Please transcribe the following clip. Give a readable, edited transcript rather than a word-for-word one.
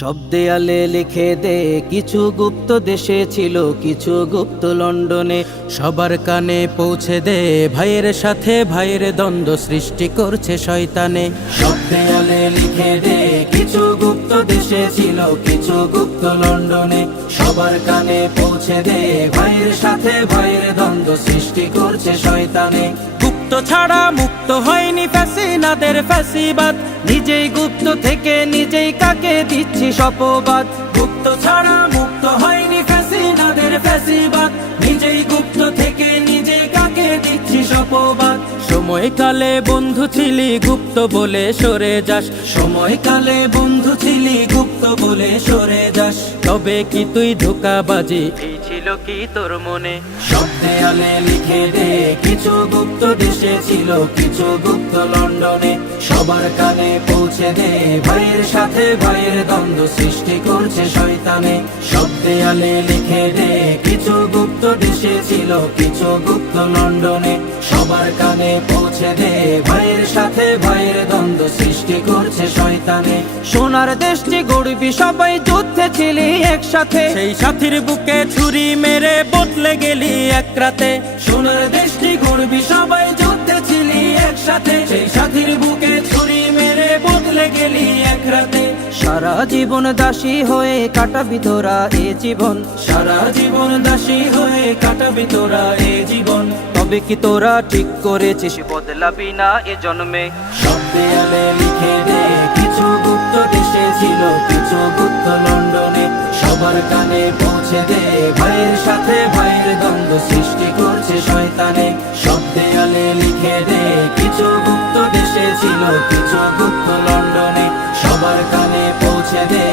সব দেয়ালে লিখে দে কিছু গুপ্ত দেশে ছিল কিছু গুপ্ত লন্ডনে। সবার কানে পৌঁছে দে ভাইয়ের সাথে ভাইয়ের দ্বন্দ্ব সৃষ্টি করছে শয়তানে। সব দেয়ালে লিখে দে কিছু গুপ্ত দেশে ছিল কিছু গুপ্ত লন্ডনে। সবার কানে পৌঁছে দে ভাইয়ের সাথে ভাইয়ের দ্বন্দ্ব সৃষ্টি করছে শয়তানে। গুপ্ত ছাড়া মুক্ত হয়নি ফ্যাসিনাদের ফ্যাসিবাদ, নিজেই গুপ্ত থেকে নিজেই কাকে দিচ্ছি শপবাদ। গুপ্ত ছাড়া মুক্ত হয়নি ফ্যাসিনাদের ফ্যাসিবাদ, নিজেই গুপ্ত থেকে নিজেই কাকে দিচ্ছি শপবাদ। সময়কালে বন্ধু ছিলি গুপ্ত বলে সরে যাস, সময়কালে বন্ধু ছিলি গুপ্ত বলে সরে যাস। তবে কি তুই ধোঁকাবাজি, এই ছিল কি তোর মনে? সব দেয়ালে লিখে দে কিছু গুপ্ত দেশে ছিল কিছু গুপ্ত লন্ডনে। সবার কানে পৌঁছে দে ভাইয়ের সাথে ভাইয়ের দ্বন্দ্ব সৃষ্টি করছে শয়তানে। সব দেয়ালে লিখে দে কিছু গুপ্ত দেশে ছিল কিছু গুপ্ত লন্ডনে। সবার কানে পৌঁছে দে ভাইয়ের সাথে ভাইয়ের দ্বন্দ্ব সৃষ্টি করছে শয়তানে। সোনার দেশটি গড়বি সবাই যুদ্ধে ছিলি একসাথে, সেই সাথীর বুকে ছুরি মেরে বদলে গেলি এক রাতে। সোনার দেশটি গড়বি সবাই যুদ্ধে ছিলি একসাথে, সেই সাথীর বুকে ছুরি মেরে বদলে গেলি এক রাতে। সারা জীবন দাসী হয়ে কাটাবি তোরা এ জীবন, সারা জীবন দাসী হয়ে কাটাবি তোরা এ জীবন। তবে কি তোরা ঠিক করেছিস বদলাবি না এ জন্মে? সব দেয়ালে লিখে দে কিছু গুপ্ত দেশে ছিল কিছু গুপ্ত লন্ডনে। সবার কানে পৌঁছে দে ভাইয়ের সাথে ভাইয়ের দ্বন্দ্ব সৃষ্টি করছে শয়তানে। সব দেয়ালে লিখে দে কিছু গুপ্ত দেশে ছিল কিছু গুপ্ত লন্ডনে। সবার কানে পৌঁছে দে